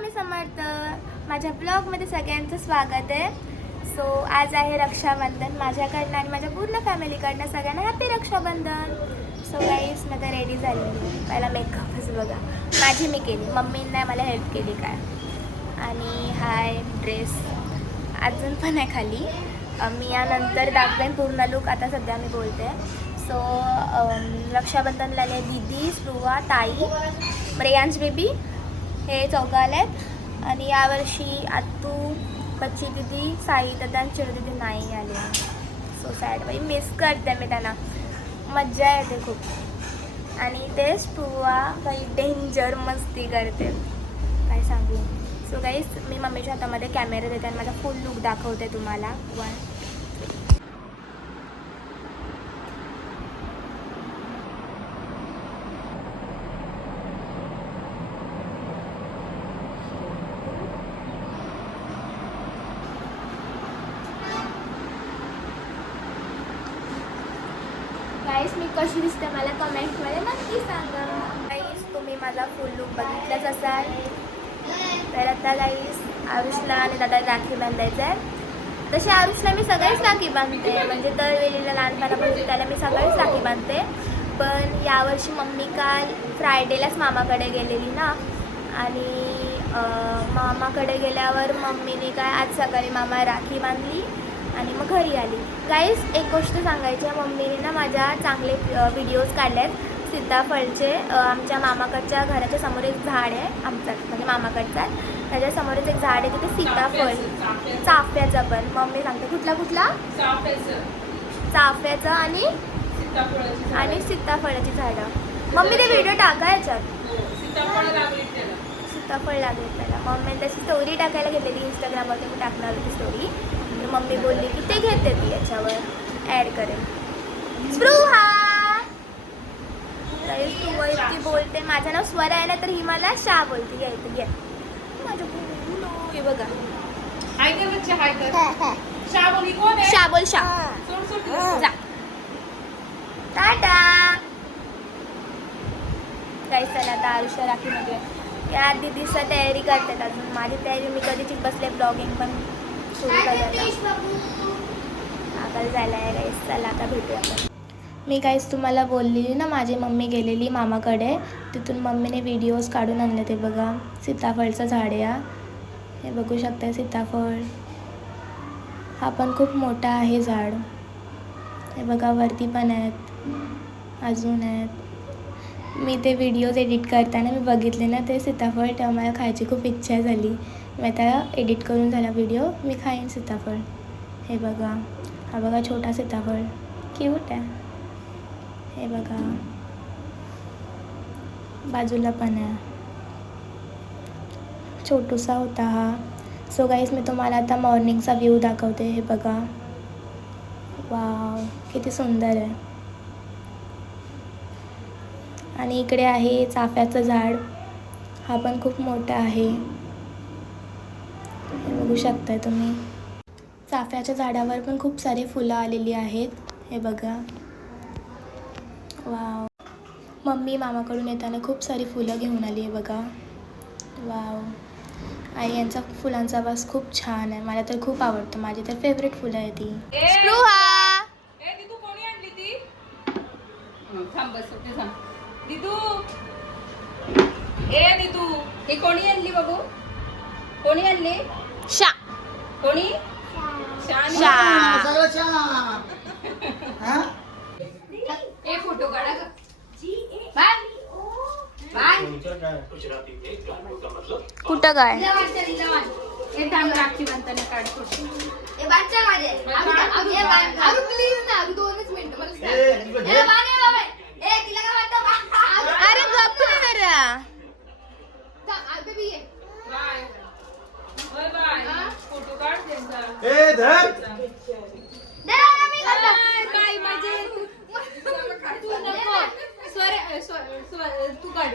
स्वामी समर्थ. माझ्या ब्लॉगमध्ये सगळ्यांचं स्वागत आहे. सो आज आहे रक्षाबंधन माझ्याकडनं आणि माझ्या पूर्ण फॅमिलीकडनं सगळ्यांना हॅपी रक्षाबंधन. सो काहीच मी तर रेडी झाली. पहिला मेकअपच बघा. माझी मी केली. मम्मींना मला हेल्प केली काय आणि हाय ड्रेस अजून पण आहे खाली. मी यानंतर दाखवेन पूर्ण लुक आता सध्या मी बोलते. सो रक्षाबंधनला आले दीदी स्रुवा ताई रेयांश बेबी हे चौघं आहेत आणि यावर्षी आत्तू बच्ची दिदी साई दादा आणि चिरू दिदी नाही आले. सो सॅड बाई मिस करते मी त्यांना. मज्जा येते खूप. आणि तेच पुवा काही डेंजर मस्ती करते. काय सांगू? सो गाईस मी मम्मीच्या हातामध्ये कॅमेरा देते आणि माझा फुल लुक दाखवते तुम्हाला. वन गाईस मी कशी दिसते मला कमेंटमध्ये नक्की सांगा. गाईस तुम्ही माझा फुल लुक बघितलाच असाल. तर आता गाईस आरुषला आणि दादा राखी बांधायचं आहे. तशी आरुषला मी सगळेच राखी बांधते. म्हणजे दरवेळीला लहानपणापासून त्याला मी सगळेच राखी बांधते. पण यावर्षी मम्मी काल फ्रायडेलाच मामाकडे गेलेली ना. आणि मामाकडे गेल्यावर मम्मीने काय आज सकाळी मामा राखी बांधली आणि मग घरी आली. गाईस एक गोष्ट सांगायची आहे. मम्मीने ना माझ्या चांगले व्हिडिओज काढले आहेत सीताफळचे आमच्या मामाकडच्या घराच्या समोर एक झाड आहे. आमचा म्हणजे मामाकडचा. त्याच्या समोरच एक झाड आहे. तिथे सीताफळ. चाफ्याचं पण. मम्मी सांगते. कुठला कुठला? चाफ्याचं आणि आणि सीताफळाची झाडं. मम्मी ते व्हिडिओ टाका याच्यात. सीताफळ लागेल त्याला. मम्मी तशी स्टोरी टाकायला घेतलेली इंस्टाग्रामवरती मी टाकणार होती स्टोरी मम्मी बोलली की ते घेते ती याच्यावर. ॲड करेल स्पृहा! तरी तू इतकी बोलते. माझं नाव स्वर आहे ना तर ही मला शा बोलते. घ्या इथं घ्या माझं. हे बघा. हाय कर बच्चे हाय कर. शाह बोली कोण आहे? शा बोल शा. सोड सोड तिला. जा. टाटा. काही चला आता आयुष्य राखीमध्ये. या दीदीचं तयारी करतात अजून. माझी तयारी मी कधीची बसले ब्लॉगिंग पण. सुरू करायला आकाल झाला आहे गाईस चला आता भेटूया आपण. मी काहीच तुम्हाला बोललेली ना माझी मम्मी गेलेली मामाकडे. तिथून मम्मीने व्हिडिओज काढून आणले ते बघा. सीताफळचं झाड हा. हे बघू शकता सीताफळ. हा पण खूप मोठा आहे झाड. हे बघा वरती पण आहेत. अजून आहेत. मी ते व्हिडिओज एडिट करताना मी बघितले ना ते सीताफळ तेव्हा मला खायची खूप इच्छा झाली. मी आता एडिट करून झाला व्हिडिओ मी खाईन सीताफळ. हे बघा. हा बघा छोटा सीताफळ. क्यूट आहे. हे बघा. बाजूला पण आहे. छोटूसा होता हा. सो गाईज मी तुम्हाला आता मॉर्निंगचा व्ह्यू दाखवते. हे बघा. वाव किती सुंदर आहे. आणि इकडे आहे चाफ्याचं झाड. हा पण खूप मोठा आहे. बघू शकताय तुम्ही. चाफ्याच्या झाडावर पण खूप सारे फुलं आलेली आहेत. हे बघा. वाव. मम्मी मामाकडून येताना खूप सारी फुलं घेऊन आली आहे बघा. वाव. आणि यांचा फुलांचा वास खूप छान आहे. मला तर खूप आवडतं. माझी तर फेवरेट फुलं आहे ती. कोणी आणली ती? हं, थांब बस ते थांब. दिदू! ए दिदू! ही कोणी आणली? कोणी? शा कोणी ए फोटो काढा ग. बाय. बाय. कुठं काय ए थांब राखी बांधताना काढ फोटो अरे गप्प ना जरा बाय बाय बाय फोटो काढ त्यांचा ए धर बाय बाय माझे तू नको स्वर स्वर स्वर तू काढ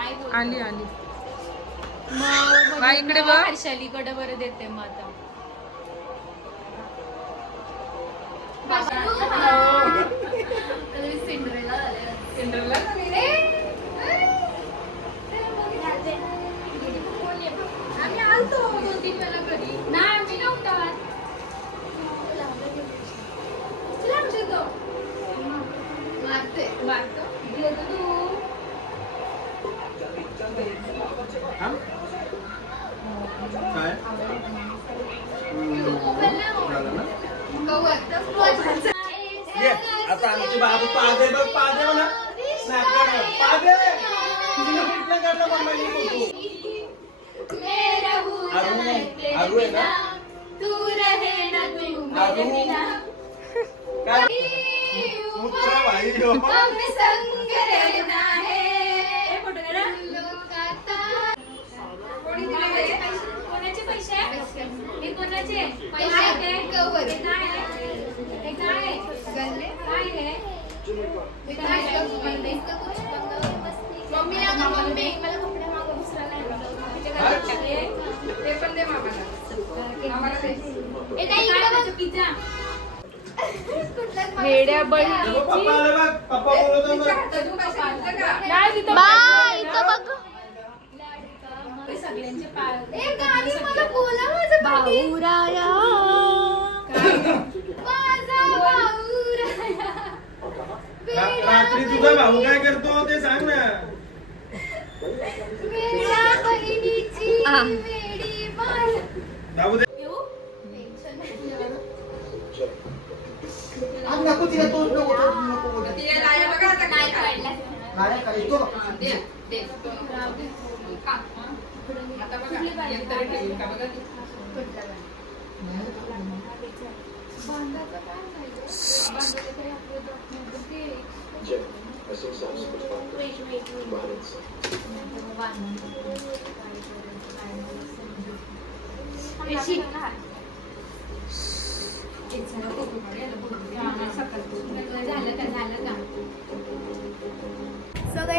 आली आली. मग हा, इकडे बघ. हर्षालीकडे बरं देते मग आता. आम्ही आलतो दोन काय? आता आमची बाबू पादे बघ पादे म्हणा. पादे कुठला काढला फोटो. आहे ना? काय? मुत्रा भाई हे? काय आहे? पिझ्झा? वेड्या हे बघ, पप्पा आले बघ. पप्पा बोलत होता. नाही तिथं बाय इथं बघ. ते सगळ्यांचे पाय भाऊराया रात्री तुझा भाऊ काय करतो ते सांग ना. जाऊ दे. आज नको तिला तोच नको तोच नको बोलत. काय काय तो झालं का झालं का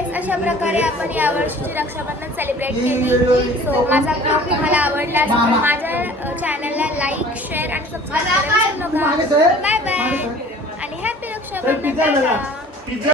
गाईस अशा प्रकारे आपण या वर्षीची रक्षाबंधन सेलिब्रेट केली. सो माझा ब्लॉग तुम्हाला आवडला असेल माझ्या चॅनलला लाईक शेअर आणि सबस्क्राईब करायला नका. बाय बाय आणि हॅपी रक्षाबंधन.